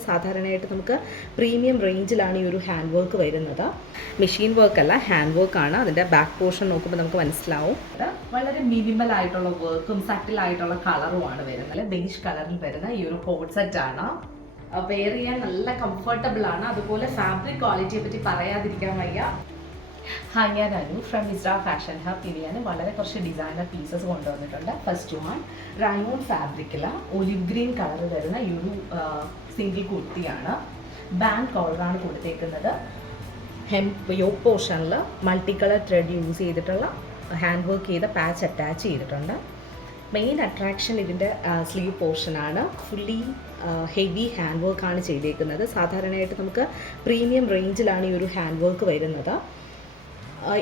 സാധാരണയായിട്ട് നമുക്ക് പ്രീമിയം റേഞ്ചിലാണ് ഈ ഒരു ഹാൻഡ് വർക്ക് വരുന്നത്. മെഷീൻ വർക്ക് അല്ല, ഹാൻഡ് വർക്ക് ആണ്. അതിൻ്റെ ബാക്ക് പോർഷൻ നോക്കുമ്പോൾ നമുക്ക് മനസ്സിലാവും. വളരെ മിനിമൽ ആയിട്ടുള്ള വർക്കും സട്ടിൽ ആയിട്ടുള്ള കളറുമാണ് വരുന്നത്. ബേജ് കളറിൽ വരുന്ന ഈ ഒരു കോഡ് സെറ്റ് ആണ്. വെയർ ചെയ്യാൻ നല്ല കംഫർട്ടബിൾ ആണ്. അതുപോലെ ഫാബ്രിക് ക്വാളിറ്റിയെ പറ്റി പറയാതിരിക്കാൻ വയ്യ. ഹായ്, ഞാൻ Anu from Isra fashion hub. ഇനിയാണ് വളരെ കുറച്ച് ഡിസൈനർ പീസസ് കൊണ്ടുവന്നിട്ടുണ്ട്. ഫസ്റ്റ് വൺ റയോൺ ഫാബ്രിക്കിൽ ഒലിവ് ഗ്രീൻ കളർ വരുന്ന ഈ ഒരു സിംഗിൾ കുർത്തിയാണ്. ബാൻഡ് കോളറാണ് കൊടുത്തേക്കുന്നത്. യോക്ക് പോർഷനിൽ മൾട്ടി കളർ ത്രെഡ് യൂസ് ചെയ്തിട്ടുള്ള ഹാൻഡ് വർക്ക് ചെയ്ത പാച്ച് അറ്റാച്ച് ചെയ്തിട്ടുണ്ട്. മെയിൻ അട്രാക്ഷൻ ഇതിൻ്റെ സ്ലീവ് പോർഷനാണ്. ഫുള്ളി ഹെവി ഹാൻഡ് വർക്കാണ് ചെയ്തേക്കുന്നത്. സാധാരണയായിട്ട് നമുക്ക് പ്രീമിയം റേഞ്ചിലാണ് ഈ ഒരു ഹാൻഡ് വർക്ക് വരുന്നത്.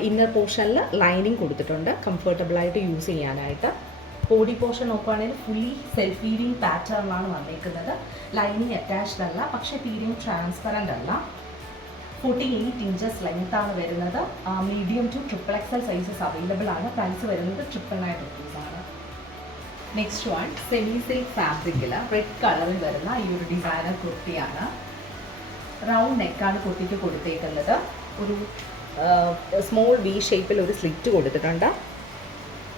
ഇന്നർ പോർഷനിൽ ലൈനിങ് കൊടുത്തിട്ടുണ്ട്, കംഫർട്ടബിളായിട്ട് യൂസ് ചെയ്യാനായിട്ട്. ബോഡി പോർഷൻ നോക്കുകയാണെങ്കിൽ ഫുള്ളി സെൽഫ് ഫീഡിങ് പാറ്റേണിലാണ് വന്നിരിക്കുന്നത്. ലൈനിങ് അറ്റാച്ച്ഡ് അല്ല, പക്ഷേ തീരെയും ട്രാൻസ്പെറൻ്റ് അല്ല. 48 ഇഞ്ചസ് ലെങ്ത് ആണ് വരുന്നത്. Medium to XXL sizes available ആണ്. പ്രൈസ് വരുന്നത് 999 റുപ്പീസാണ്. നെക്സ്റ്റ് വൺ സെമി സിൽക്ക് ഫാബ്രിക്കിൽ റെഡ് കളറിൽ വരുന്ന ഈ ഒരു ഡിസൈനർ കുർത്തിയാണ്. റൗണ്ട് നെക്കാണ് കുർത്തിക്ക് കൊടുത്തേക്കുന്നത്. ഒരു സ്മോൾ വി ഷേപ്പിൽ ഒരു സ്ലിറ്റ് കൊടുത്തിട്ടുണ്ട്.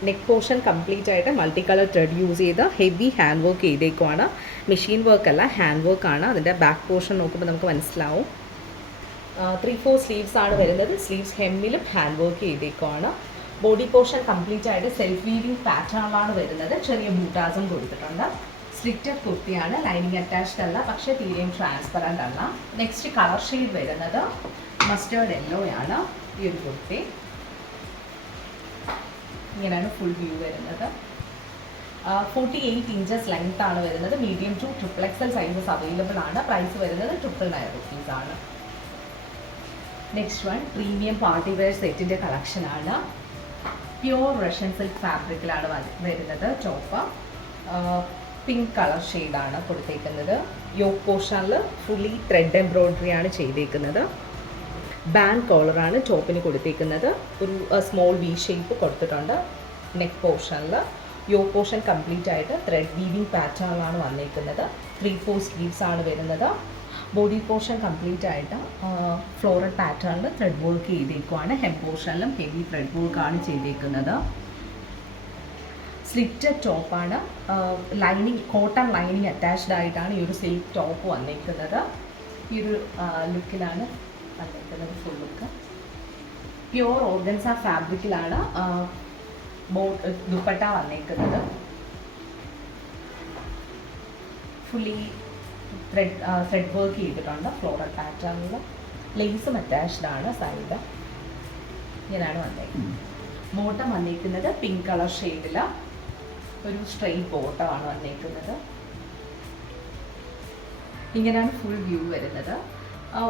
നെക്ക് പോർഷൻ കംപ്ലീറ്റ് ആയിട്ട് മൾട്ടി കളർ ത്രെഡ് യൂസ് ചെയ്ത് ഹെവി ഹാൻഡ് വർക്ക് ചെയ്തേക്കുവാണ്. മെഷീൻ വർക്ക് അല്ല, ഹാൻഡ് വർക്ക് ആണ്. അതിൻ്റെ ബാക്ക് പോർഷൻ നോക്കുമ്പോൾ നമുക്ക് മനസ്സിലാവും. 3/4 സ്ലീവ്സ് ആണ് വരുന്നത്. സ്ലീവ്സ് ഹെമ്മിലും ഹാൻഡ് വർക്ക് ചെയ്തേക്കുവാണ്. ബോഡി പോർഷൻ കംപ്ലീറ്റ് ആയിട്ട് സെൽഫ് വീവിങ് പാറ്റേണിലാണ് വരുന്നത്. ചെറിയ ബൂട്ടാസും കൊടുത്തിട്ടുണ്ട്. സ്ലിറ്റഡ് കുർത്തിയാണ്. ലൈനിങ് അറ്റാച്ച്ഡ് അല്ല, പക്ഷേ തീരെയും ട്രാൻസ്പെറൻ്റ് അല്ല. നെക്സ്റ്റ് കളർ ഷെയ്ഡ് വരുന്നത് മസ്റ്റേർഡ് യെല്ലോ ആണ്. ഈ ഒരു കുർത്തി ഇങ്ങനെയാണ് ഫുൾ വ്യൂ വരുന്നത്. 48 ഇഞ്ചസ് ലെങ്ത് ആണ് വരുന്നത്. Medium to XXL sizes available ആണ്. പ്രൈസ് വരുന്നത് 999 റുപ്പീസാണ്. Next one premium party wear സെറ്റിൻ്റെ കളക്ഷനാണ്. പ്യുവർ റഷ്യൻ സിൽക്ക് ഫാബ്രിക്കിലാണ് വരുന്നത്. ടോപ്പ് പിങ്ക് കളർ ഷെയ്ഡാണ് കൊടുത്തേക്കുന്നത്. യോക്ക് പോർഷനിൽ ഫുള്ളി ത്രെഡ് എംബ്രോയ്ഡറി ആണ് ചെയ്തേക്കുന്നത്. ബാൻഡ് കോളറാണ് ടോപ്പിന് കൊടുത്തേക്കുന്നത്. ഒരു സ്മോൾ വി ഷേപ്പ് കൊടുത്തിട്ടുണ്ട്. നെക്ക് പോർഷനിൽ യോക്ക് പോർഷൻ കംപ്ലീറ്റ് ആയിട്ട് ത്രെഡ് വീവിങ് പാറ്റേണിലാണ് വന്നേക്കുന്നത്. 3/4 സ്ലീവ്സ് ആണ് വരുന്നത്. ബോഡി പോർഷൻ കംപ്ലീറ്റ് ആയിട്ട് ഫ്ലോറൽ പാറ്റേണിൽ ത്രെഡ് വർക്ക് ചെയ്തേക്കുവാണ്. ഹെഡ് പോർഷനിലും ഹെവി ത്രെഡ് വർക്കാണ് ചെയ്തേക്കുന്നത്. സ്ലിറ്റഡ് ടോപ്പാണ്. ലൈനിങ് കോട്ടൺ ലൈനിങ് അറ്റാച്ച്ഡ് ആയിട്ടാണ് ഈ ഒരു സിൽക്ക് ടോപ്പ് വന്നിരിക്കുന്നത്. ഈ ഒരു ലുക്കിലാണ് വന്നിരിക്കുന്നത്. ഫുൾ ലുക്ക് പ്യുവർ ഓർഗൻസ ഫാബ്രിക്കിലാണ് ദുപ്പട്ട വന്നിരിക്കുന്നത്. ഫുള്ളി ത്രെഡ് വർക്ക് ചെയ്തിട്ടുണ്ട്. ഫ്ലോറൽ പാറ്റേണിൽ ലേസും അറ്റാച്ച്ഡ് ആണ്. സൈഡ് ഇങ്ങനെയാണ് വന്നേക്കുന്നത്. ബോട്ടം വന്നിരിക്കുന്നത് പിങ്ക് കളർ ഷെയ്ഡിൽ ഒരു സ്ട്രെയിറ്റ് ബോട്ടമാണ് വന്നിരിക്കുന്നത്. ഇങ്ങനെയാണ് ഫുൾ വ്യൂ വരുന്നത്.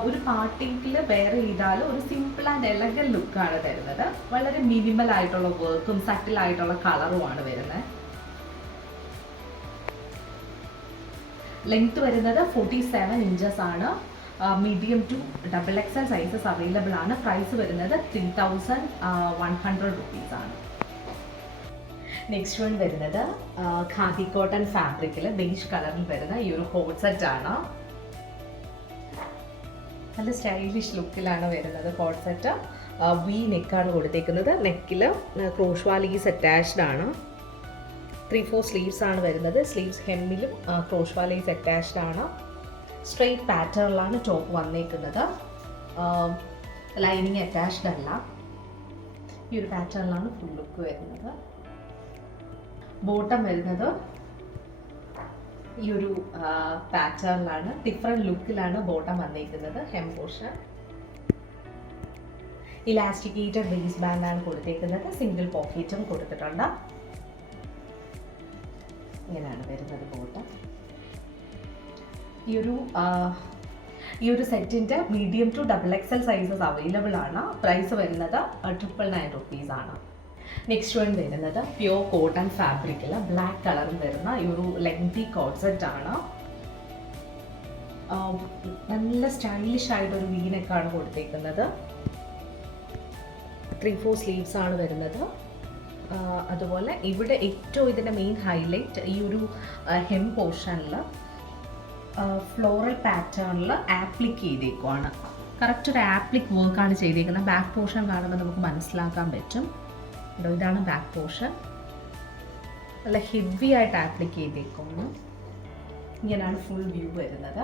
ഒരു പാർട്ടിയിൽ വെയർ ചെയ്താൽ ഒരു സിമ്പിൾ ആൻഡ് എലഗൻ ലുക്കാണ് തരുന്നത്. വളരെ മിനിമൽ ആയിട്ടുള്ള വർക്കും സട്ടിൽ ആയിട്ടുള്ള കളറുമാണ് വരുന്നത്. ലെങ്ത് വരുന്നത് 47 ഇഞ്ചസ് ആണ്. Medium to XXL sizes available ആണ്. പ്രൈസ് വരുന്നത് 3100 റുപ്പീസാണ്. നെക്സ്റ്റ് വൺ വരുന്നത് ഖാദി കോട്ടൺ ഫാബ്രിക്കിൽ ബേജ് കളറിൽ വരുന്ന ഈ ഒരു കോഡ് സെറ്റ് ആണ്. നല്ല സ്റ്റൈലിഷ് ലുക്കിലാണ് വരുന്നത്. കോഡ് സെറ്റ് വി നെക്കാണ് കൊടുത്തേക്കുന്നത്. നെക്കിൽ ക്രോഷ്വാലീസ് അറ്റാച്ച്ഡ് ആണ്. 3/4 സ്ലീവ്സ് ആണ് വരുന്നത്. സ്ലീവ്സ് ഹെമ്മിലും ക്രോഷ്വാലീസ് അറ്റാച്ച്ഡ് ആണ്. സ്ട്രെയിറ്റ് പാറ്റേണിലാണ് ടോപ്പ് വന്നേക്കുന്നത്. ലൈനിങ് അറ്റാച്ച്ഡ് അല്ല. ഈ ഒരു പാറ്റേണിലാണ് ഫുൾ ലുക്ക് വരുന്നത്. ബോട്ടം വരുന്നത് ഈ ഒരു പാറ്റേണിലാണ്. ഡിഫറെൻറ്റ് ലുക്കിലാണ് ബോട്ടം വന്നിരിക്കുന്നത്. ഹെം പോർഷൻ ഇലാസ്റ്റിക്കേറ്റഡ് ബേസ് ബാൻഡാണ് കൊടുത്തേക്കുന്നത്. സിംഗിൾ പോക്കറ്റും കൊടുത്തിട്ടുണ്ട്. ഇങ്ങനെയാണ് വരുന്നത് ബോട്ടം. ഈ ഒരു സെറ്റിൻ്റെ medium to XXL sizes available ആണ്. പ്രൈസ് വരുന്നത് 999 റുപ്പീസാണ്. നെക്സ്റ്റ് വൺ വരുന്നത് പ്യുവർ കോട്ടൺ ഫാബ്രിക്കിൽ ബ്ലാക്ക് കളറിൽ വരുന്ന ഈ ഒരു ലെങ്തി കോഡ് സെറ്റ് ആണ്. നല്ല സ്റ്റൈലിഷ് ആയിട്ടൊരു വീനൊക്കെയാണ് കൊടുത്തേക്കുന്നത്. 3/4 സ്ലീവ്സ് ആണ് വരുന്നത്. അതുപോലെ ഇവിടെ ഏറ്റവും ഇതിൻ്റെ മെയിൻ ഹൈലൈറ്റ് ഈ ഒരു ഹെം പോർഷനിൽ ഫ്ലോറൽ പാറ്റേണിൽ ആപ്ലിക്ക് ചെയ്തേക്കുവാണ്. കറക്റ്റ് ഒരു ആപ്ലിക് വർക്കാണ് ചെയ്തേക്കുന്നത്. ബാക്ക് പോർഷൻ കാണുമ്പോൾ നമുക്ക് മനസ്സിലാക്കാൻ പറ്റും. ഇതാണ് ബാക്ക് പോർഷൻ. നല്ല ഹെവി ആയിട്ട് ആപ്ലിക്ക് ചെയ്തേക്കുവാണ്. ഇങ്ങനെയാണ് ഫുൾ വ്യൂ വരുന്നത്.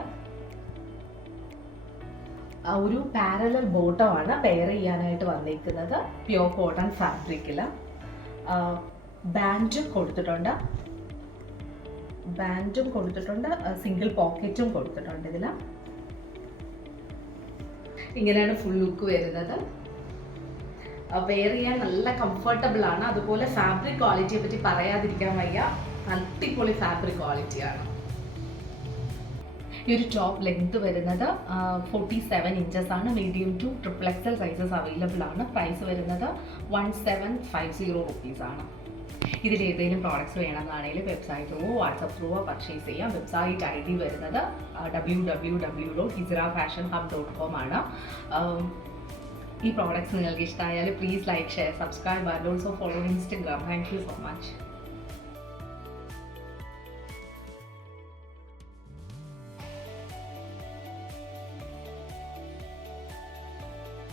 ഒരു പാരലൽ ബോട്ടമാണ് പെയർ ചെയ്യാനായിട്ട് വന്നിരിക്കുന്നത്. പ്യുവർ കോട്ടൺ ഫാബ്രിക്കിൽ ബാൻഡും കൊടുത്തിട്ടുണ്ട്. സിംഗിൾ പോക്കറ്റും കൊടുത്തിട്ടുണ്ട്. ഇതിൽ ഇങ്ങനെയാണ് ഫുൾ ലുക്ക് വരുന്നത്. വെയർ ചെയ്യാൻ നല്ല കംഫർട്ടബിൾ ആണ്. അതുപോലെ ഫാബ്രിക് ക്വാളിറ്റിയെ പറ്റി പറയാതിരിക്കാൻ വയ്യ. അടിപൊളി ഫാബ്രിക് ക്വാളിറ്റിയാണ്. ഈ ഒരു ടോപ്പ് ലെങ്ത് വരുന്നത് 47 ഇഞ്ചസ് ആണ്. Medium to XXL sizes available ആണ്. പ്രൈസ് വരുന്നത് 1750 റുപ്പീസ് ആണ്. ഇതിൽ ഏതെങ്കിലും പ്രോഡക്റ്റ്സ് വേണമെന്നാണെങ്കിൽ website through WhatsApp through purchase ചെയ്യാം. വെബ്സൈറ്റ് ID വരുന്നത് www.hijrafashionhub.com ആണ്. ഈ പ്രോഡക്റ്റ്സ് നിങ്ങൾക്ക് ഇഷ്ടമായാൽ please like, share, subscribe and also follow Instagram. Thank you so much.